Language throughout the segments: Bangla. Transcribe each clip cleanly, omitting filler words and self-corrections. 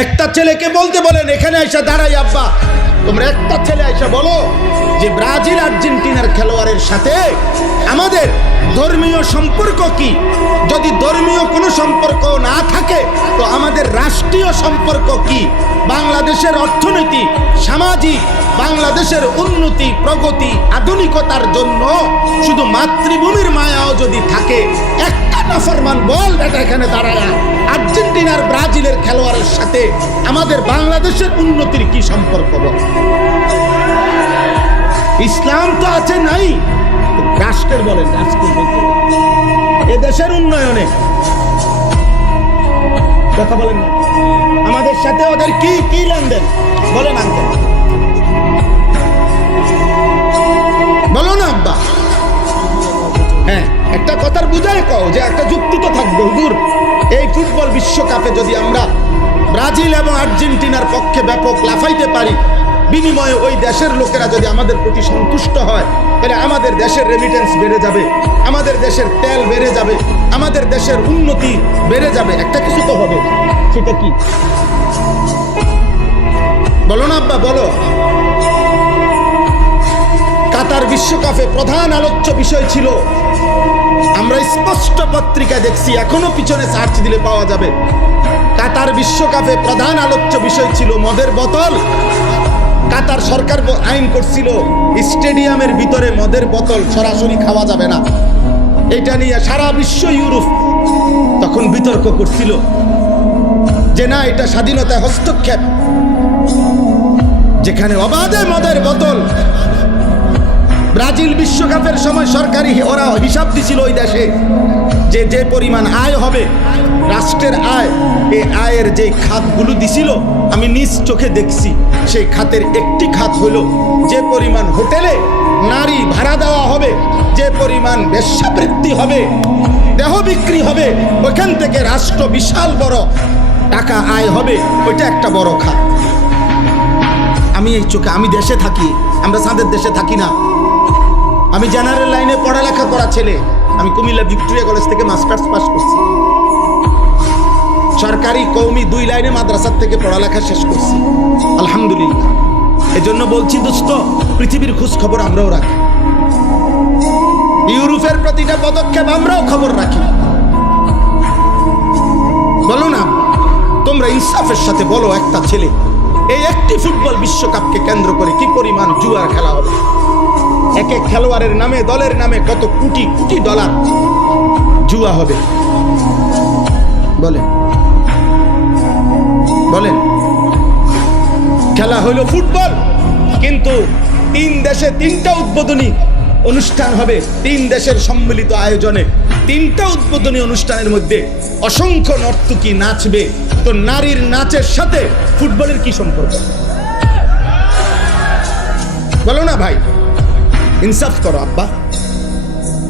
একটা ছেলেকে বলতে বলেন এখানে আইসা দাঁড়াই আব্বা, তোমরা একটা ছেলে আইসা বলো যে ব্রাজিল আর্জেন্টিনার খেলোয়াড়ের সাথে আমাদের ধর্মীয় সম্পর্ক কি? যদি ধর্মীয় কোনো সম্পর্ক না থাকে তো আমাদের রাষ্ট্রীয় সম্পর্ক কি? বাংলাদেশের অর্থনীতি, সামাজিক, বাংলাদেশের উন্নতি, প্রগতি, আধুনিকতার জন্য শুধু মাতৃভূমির মায়াও যদি থাকে, একটা নাফরমান বল বেটা এখানে দাঁড়ায় আর্জেন্টিনার ব্রাজিলের খেলোয়াড়ের সাথে আমাদের বাংলাদেশের উন্নতির কি সম্পর্ক? বল। ইসলাম তো আছে নাই, রাষ্ট্রের বলেন, রাষ্ট্রের বলতে এ দেশের উন্নয়নে কথা বলেন না, আমাদের সাথে ওদের কি কি লেনদেন বলেন আঙ্কেল, বলো না আব্বা। হ্যাঁ, একটা কথার বুঝায় কও যে একটা যুক্তি তো থাকবে হুজুর। এই ফুটবল বিশ্বকাপে যদি আমরা ব্রাজিল এবং আর্জেন্টিনার পক্ষে ব্যাপক লাফাইতে পারি, বিনিময়ে ওই দেশের লোকেরা যদি আমাদের প্রতি সন্তুষ্ট হয়, তাহলে আমাদের দেশের রেমিটেন্স বেড়ে যাবে, আমাদের দেশের তেল বেড়ে যাবে, আমাদের দেশের উন্নতি বেড়ে যাবে। একটা কিছু তো হবে, সেটা কি বলো না আব্বা, বলো। কাতার বিশ্বকাপে প্রধান আলোচ্য বিষয় ছিল, আমরা স্পষ্ট পত্রিকায় দেখছি, এখনো পিছনে সার্চ দিলে পাওয়া যাবে, কাতার বিশ্বকাপে প্রধান আলোচ্য বিষয় ছিল মদের বোতল। কাতার সরকার আইন করছিল স্টেডিয়ামের ভিতরে মদের বোতল সরাসরি খাওয়া যাবে না। এটা নিয়ে সারা বিশ্ব, ইউরোপ তখন বিতর্ক করছিল যে না, এটা স্বাধীনতায় হস্তক্ষেপ। যেখানে অবাধে মদের বোতল, ব্রাজিল বিশ্বকাপের সময় সরকারি ওরা হিসাব দিছিল ওই দেশে যে যে পরিমাণ আয় হবে, রাষ্ট্রের আয়, এই আয়ের যে খাতগুলো দিছিল আমি নিজ চোখে দেখছি। সেই খাতের একটি খাত হলো যে পরিমাণ হোটেলে নারী ভাড়া দেওয়া হবে, যে পরিমাণ বেশ্যাবৃত্তি হবে, দেহ বিক্রি হবে, ওইখান থেকে রাষ্ট্র বিশাল বড় টাকা আয় হবে, ওইটা একটা বড় খাত। আমি এই চোখে, আমি দেশে থাকি, আমরা সাদের দেশে থাকি না। আমি জেনারেল লাইনে পড়ালেখা করা ছেলে, আমি কুমিল্লা ভিক্টোরিয়া কলেজ থেকে মাস্টার্স পাস করছি, সরকারি কওমি 2 লাইনে মাদ্রাসার থেকে পড়ালেখা শেষ করছি, আলহামদুলিল্লাহ। এজন্য বলছি দোস্ত, পৃথিবীর খোঁজ খবর আমরাও রাখি, ইউরোপের প্রতিটা পদক্ষেপ আমরাও খবর রাখি। বলো না, তোমরা ইনসাফের সাথে বলো, একটা ছেলে, এই একটি ফুটবল বিশ্বকাপকে কেন্দ্র করে কি পরিমাণ জুয়ার খেলা হবে? এক এক খেলোয়াড়ের নামে, দলের নামে কত কোটি কোটি ডলার জুয়া হবে, বলেন বলেন। খেলা হলো ফুটবল, কিন্তু 3 দেশে 3টা উদ্বোধনী অনুষ্ঠান হবে, 3 দেশের সম্মিলিত আয়োজনে 3টা উদ্বোধনী অনুষ্ঠানের মধ্যে অসংখ্য নর্তকী নাচবে। তো নারীর নাচের সাথে ফুটবলের কি সম্পর্ক? বলো না ভাই, ইনসাফ করো আব্বা,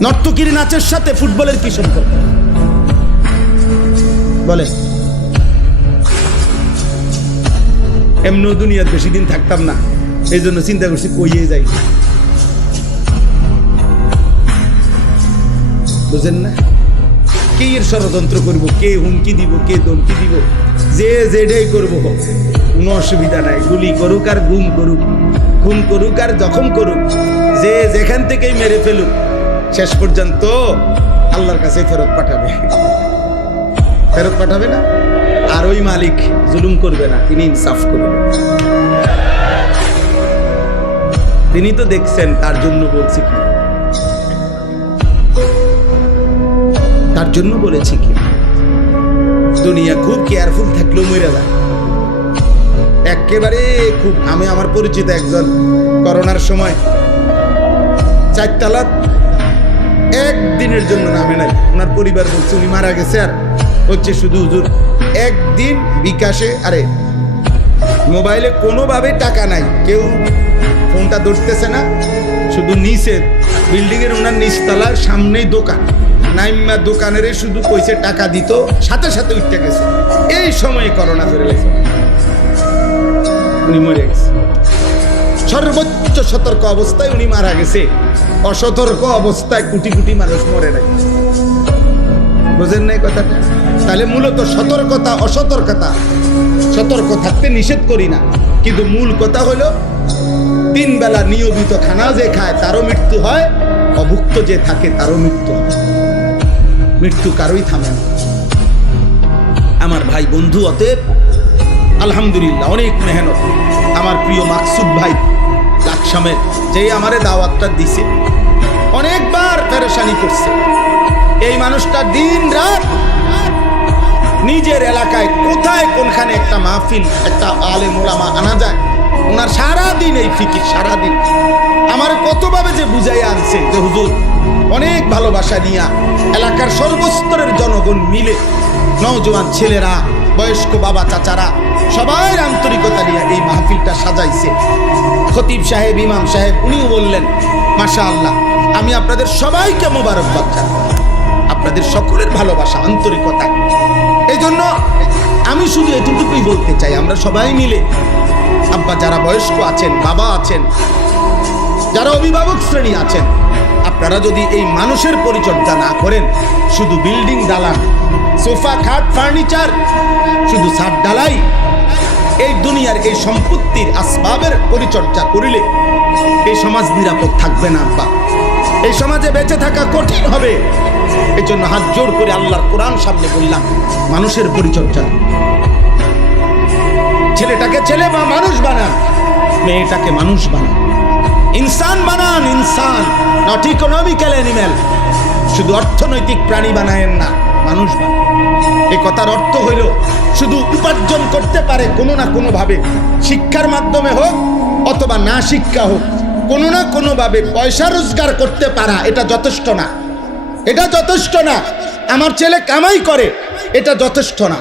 নর্তকীর নাচের সাথে ফুটবলের কি সম্পর্ক? বলে। এমন দুনিয়ার বেশি দিন থাকতাম না, এই জন্য চিন্তা করছি কইয়ে যাই, বুঝেন না? কে এর ষড়যন্ত্র করবো, কে হুমকি দিব, কে ধমকি দিব, যে যেটাই করবো কোনো অসুবিধা নাই। গুলি করুক আর গুম করুক, খুন করুক আর জখম করুক, যে যেখান থেকেই মেরে ফেলুক, শেষ পর্যন্ত আল্লাহর কাছে ফেরত পাঠাবে, ফেরত পাঠাবে না। আর ওই মালিক জুলুম করবে না, তিনি ইনসাফ করবেন। তিনি তো দেখছেন, তার জন্য বলছি কি, তার জন্য বলেছি কি, দুনিয়া খুব কেয়ারফুল থাকলেও মরে যায় একেবারে খুব। আমি আমার পরিচিত একজন করোনার সময় 4 তলা একদিনের জন্য নামে নাই, ওনার পরিবার বলছে উনি মারা গেছে, আর হচ্ছে শুধু হুজুর একদিন বিকাশে, আরে মোবাইলে কোনোভাবে টাকা নাই, কেউ ফোনটা ধরতেছে না, শুধু নিচে বিল্ডিং এর ওনার নিচতলার সামনেই দোকান, নাইমা দোকানের শুধু কইছে টাকা দিত, সাথে সাথে উঠতে গেছে। এই সময়ে করোনা ধরে গেছে, উনি মরে গেছে। সর্বোচ্চ সতর্ক অবস্থায় উনি মারা গেছে, অসতর্ক অবস্থায় কোটি কোটি মানুষ মরে নাই। বুঝেন নাই কথাটা? তাহলে মূলত সতর্কতা অসতর্কতা সতর্ক থাকতে নিষেধ করি না, কিন্তু মূল কথা হলো 3 বেলা নিয়মিত খানা যে খায় তারও মৃত্যু হয়, অভুক্ত যে থাকে তারও মৃত্যু হয়। মৃত্যু কারোই থামে না আমার ভাই বন্ধু। অতএব আলহামদুলিল্লাহ অনেক মেহনত আমার প্রিয় মাকসুদ ভাই লাকসামের, যে আমারে দাওয়াতটা দিছে, অনেকবার পেরেশানি করছে। এই মানুষটা দিন রাত নিজের এলাকায় কোথায় কোনখানে একটা মাহফিল, একটা আলেম ওলামা আনা যায়, ওনার সারাদিন এই ফিকির, সারাদিন আমার কতভাবে যে বুঝাইয়া আনছে যে হুজুর অনেক ভালোবাসা নিয়া এলাকার সর্বস্তরের জনগণ মিলে, নওজোয়ান ছেলেরা, বয়স্ক বাবা চাচারা সবাই আন্তরিকতা নিয়ে এই মাহফিলটা সাজাইছে। খতিব সাহেব, ইমাম সাহেব উনিও বললেন মাশাআল্লাহ, আমি আপনাদের সবাইকে মোবারকবাদ জানাই, আপনাদের সকলের ভালোবাসা, আন্তরিকতা। এই জন্য আমি শুধু এতটুকুই বলতে চাই, আমরা সবাই মিলে, আব্বা যারা বয়স্ক আছেন, বাবা আছেন, যারা অভিভাবক শ্রেণী আছেন, আপনারা যদি এই মানুষের পরিচর্যা না করেন, শুধু বিল্ডিং দালান, সোফা খাট ফার্নিচার, শুধু ছাদ ঢালাই, এই দুনিয়ার এই সম্পত্তির আসবাবের পরিচর্যা করিলে এই সমাজ নিরাপদ থাকবে না আব্বা, এই সমাজে বেঁচে থাকা কঠিন হবে। এই জন্য হাত জোর করে আল্লাহর কোরআন সামনে বললাম, মানুষের পরিচর্যা। ছেলেটাকে ছেলে বা মানুষ বানান, মেয়েটাকে মানুষ বানান, ইনসান বানান, ইনসান, নট ইকোনমিক্যাল অ্যানিম্যাল। শুধু অর্থনৈতিক প্রাণী বানায়েন না, মানুষ বানান। এই কথার অর্থ হইল শুধু উপার্জন করতে পারে কোনো না কোনো ভাবে, শিক্ষার মাধ্যমে হোক অথবা না শিক্ষা হোক, কোনো না কোনো ভাবে পয়সা রোজগার করতে পারা, এটা যথেষ্ট না, এটা যথেষ্ট না। আমার ছেলে কামাই করে, এটা যথেষ্ট না।